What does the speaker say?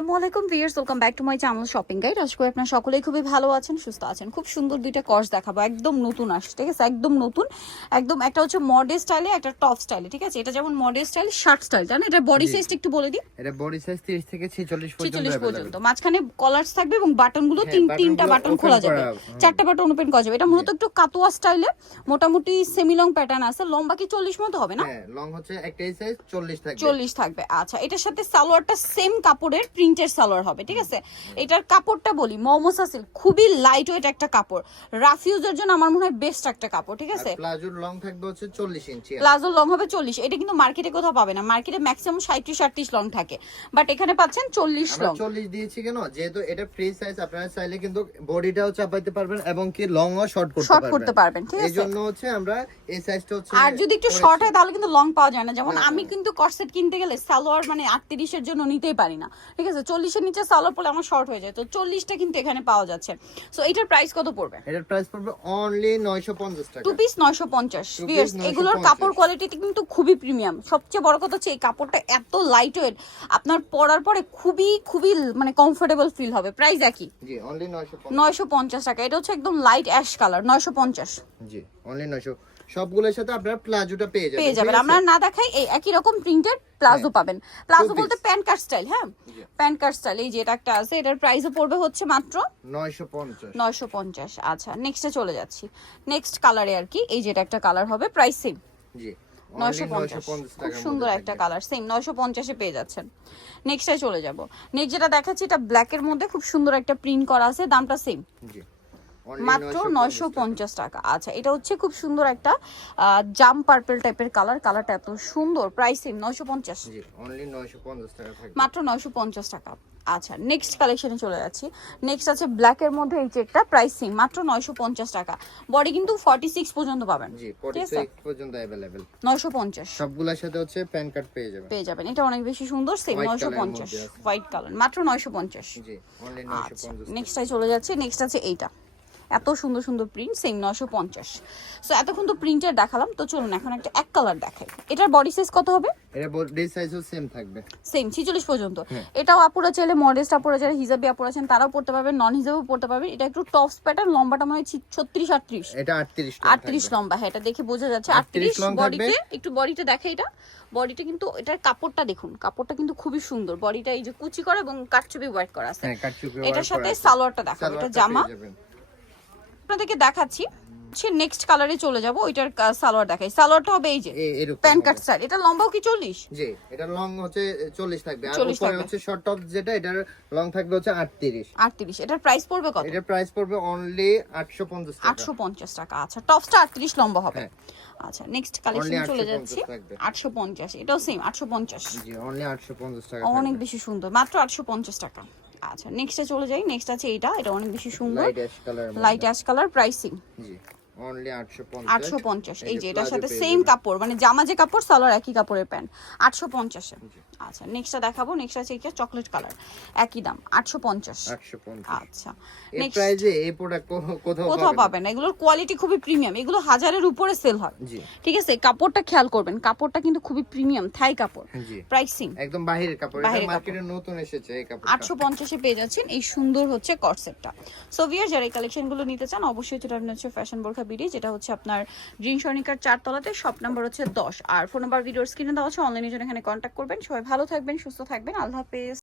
আসসালামু আলাইকুম viewers, welcome back to my channel shopping guide. আশা করি আপনারা সকলেই খুবই ভালো আছেন, সুস্থ আছেন। খুব সুন্দর দুইটা কর্স দেখাবো, একদম নতুন আসছে, ঠিক আছে? একদম নতুন, একদম একটা হচ্ছে মডেল স্টাইলে, একটা টপ স্টাইলে, ঠিক আছে? এটা যেমন মডেল স্টাইল, শার্ট স্টাইল, জানেন? এটা বডি সাইজটা একটু বলে দিই। এটা বডি সাইজ 30 থেকে 46 পর্যন্ত, মাঝখানে কলারস থাকবে এবং বাটনগুলো তিনটা বাটন খোলা যাবে, চারটা বাটন ওপেন করা যাবে। এটা মূলত একটু কাতুয়া স্টাইলে, মোটামুটি সেমি লং প্যাটার্ন আছে। লম্বা কি 40 মতো হবে না? হ্যাঁ, লং হচ্ছে একটাই সাইজ 40 থাকবে। আচ্ছা, এটার সাথে সালোয়ারটা সেম কাপড়ের প্রিন্টের সালোয়ার হবে, ঠিক আছে? এটার কাপড়টা বলি মমোসা সিল্ক, খুবই লাইট ওয়েট একটা কাপড়, রাফ ইউজের জন্য আমার মনে হয় বেস্ট একটা কাপড়, ঠিক আছে? প্লাজোর লং থাকবে হচ্ছে 40 ইঞ্চি, প্লাজোর লং হবে 40। এটা কিন্তু মার্কেটে কোথাও পাবে না, মার্কেটে ম্যাক্সিমাম 37-38 লং থাকে, বাট এখানে পাচ্ছেন 40 লং। 40 দিয়েছি কেন? যেহেতু এটা ফ্রি সাইজ, আপনারা চাইলে কিন্তু বডিটাও চাপাইতে পারবেন এবং কি লং ও শর্ট করতে পারবেন, ঠিক আছে? এইজন্য হচ্ছে আমরা এই সাইজটা হচ্ছে, আর যদি একটু শর্ট হয় তাহলে কিন্তু লং পাওয়া যায় না। যেমন আমি কিন্তু কর্সেট কিনতে গেলে সালোয়ার মানে 38 এর জন্য নিতেই পারি না, ঠিক আছে? 40 এর নিচে সালোয়ার পরে আমার শর্ট হয়ে যায়, তো 40টা কিন্তু এখানে পাওয়া যাচ্ছে। সো এটার প্রাইস কত পড়বে? এটার প্রাইস পড়বে অনলি 950 টাকা, টু পিস 950। ভিউয়ার্স, এগুলোর কাপড় কোয়ালিটি কিন্তু খুবই প্রিমিয়াম। সবচেয়ে বড় কথা হচ্ছে এই কাপড়টা এত লাইট ওয়েট, আপনার পরার পরে খুবই খুবই মানে কমফোর্টেবল ফিল হবে। প্রাইস একই, জি অনলি 950 টাকা। এটা হচ্ছে একদম লাইট অ্যাশ কালার, 950। জি অনলি 900। সবগুলোর সাথে আপনারা প্লাজোটা পেয়ে যাবেন। আমরা না দেখাই এই একই রকম প্রিন্টেড প্লাজো পাবেন। প্লাজো বলতে প্যান্ট কাট স্টাইল, হ্যাঁ প্যান্ট কাট স্টাইল। এই যে এটা একটা আছে, এটার প্রাইসও পড়বে হচ্ছে মাত্র 950। আচ্ছা, নেক্সটে চলে যাচ্ছি, নেক্সট কালারে আর কি। এই যে এটা একটা কালার হবে, প্রাইস সেম, জি 950। খুব সুন্দর একটা কালার, সেম 950-এ পেয়ে যাচ্ছেন। নেক্সটে চলে যাব। নেক্সট যেটা দেখাচ্ছি, এটা ব্ল্যাকের মধ্যে খুব সুন্দর একটা প্রিন্ট করা আছে, দামটা সেম, জি মাত্র 950 টাকা। আচ্ছা, এটা হচ্ছে খুব সুন্দর একটা জাম পার্পল টাইপের কালার, কালারটা এত সুন্দর। প্রাইস সেম 950, জি অনলি 950 টাকা থাকবে, মাত্র 950 টাকা। আচ্ছা, নেক্সট কালেকশনে চলে যাচ্ছি। নেক্সট আছে ব্ল্যাকের মধ্যে এই চেকটা, প্রাইস সেম, মাত্র 950 টাকা। বডি কিন্তু 46 পর্যন্ত পাবেন, জি 46 পর্যন্ত अवेलेबल। 950 সবগুলোর সাথে হচ্ছে প্যান কার্ড পেয়ে যাবেন। এটা অনেক বেশি সুন্দর, সেম 950, হোয়াইট কালার, মাত্র 950। জি অনলি 950। নেক্সটটাই চলে যাচ্ছে। নেক্সট আছে এইটা, এত সুন্দর সুন্দর প্রিন্ট, সেম 950। সো এতক্ষণ তো প্রিন্টার দেখালাম, তো চলুন এখন একটা এক কালার দেখাই। এটার বডি সাইজ কত হবে? এর বডি সাইজও সেম থাকবে, সেম 46 পর্যন্ত। এটাও আপুরা চাইলে, মডেস্ট আপুরা যারা হিজাবি আপুরা আছেন তারাও পড়তে পারবেন, নন হিজাবও পড়তে পারবেন। এটা একটু টপস প্যাটার্ন, লম্বাটা মনে হয় 36-38, এটা 38 লম্বা। হ্যাঁ, এটা দেখে বোঝা যাচ্ছে 38 বডিতে। একটু বডিটা দেখে, এটা বডিটা কিন্তু, এটার কাপড়টা দেখুন, কাপড়টা কিন্তু খুবই সুন্দর। বডিটা এই যে কুচি করা এবং কাটচুপি ওয়ার্ক করা আছে। এটার সাথে সালোয়ারটা দেখাবো, এটা জামা আপনাদেরকে দেখাচ্ছি। নেক্সট কালারে চলে যাব, ওইটার সালোয়ার দেখাই। সালোয়ারটা হবে এই যে প্যান্ট কাট স্টাইল। এটা লম্বাও কি 40? জি এটা লং হচ্ছে 40 থাকবে, আর উপরে হচ্ছে শর্ট টপ যেটা, এটার লং থাকবে হচ্ছে 38। এটার প্রাইস পড়বে কত? এটার প্রাইস পড়বে অনলি 850 টাকা, 850 টাকা। আচ্ছা, টপসটা 38 লম্বা হবে। আচ্ছা, নেক্সট কালেকশনে চলে যাচ্ছি, 850। এটাও সেম 850। জি অনলি 850 টাকা, অনেক বেশি সুন্দর, মাত্র 850 টাকা। আচ্ছা, নেক্সটে চলে যাই। নেক্সট আছে এটা অনেক বেশি সুন্দর, লাইট অ্যাশ কালার, প্রাইসিং জি অনলি 850। এই যে এটার সাথে সেম কাপড়, মানে জামা যে কাপড়, সালোয়ার একই কাপড়ের প্যান্ট, 850 এ। আচ্ছা, নেক্সটটা দেখাবো। নেক্সট আছে এটা চকলেট কালার, একই দাম 850। আচ্ছা, এই প্রাইসে এই প্রোডাক্ট কোথাও পাবেন না। এগুলোর কোয়ালিটি খুবই প্রিমিয়াম, এগুলো হাজারের উপরে সেল হয়, ঠিক আছে? কাপড়টা খেয়াল করবেন, কাপড়টা কিন্তু খুবই প্রিমিয়াম, থাই কাপড়। প্রাইসিং একদম বাহিরের কাপড়, এটা মার্কেটে নতুন এসেছে এই কাপড়টা। 850 এ পেয়ে যাচ্ছেন এই সুন্দর হচ্ছে কর্সেটটা। সো ভিউয়ার, যারা এই কালেকশনগুলো নিতে চান অবশ্যই চলে আসবেন হচ্ছে ফ্যাশন বোরখা বিডি, যেটা হচ্ছে আপনার গ্রিন সর্ণিকার 4 তলাতে, শপ নাম্বার হচ্ছে 10, আর ফোন নাম্বার ভিডিওর স্ক্রিনে দেওয়া আছে। অনলাইনে জন্য এখানে কন্ট্যাক্ট করবেন। সবাই ভালো থাকবেন, সুস্থ থাকবেন, আল্লাহ হাফেজ।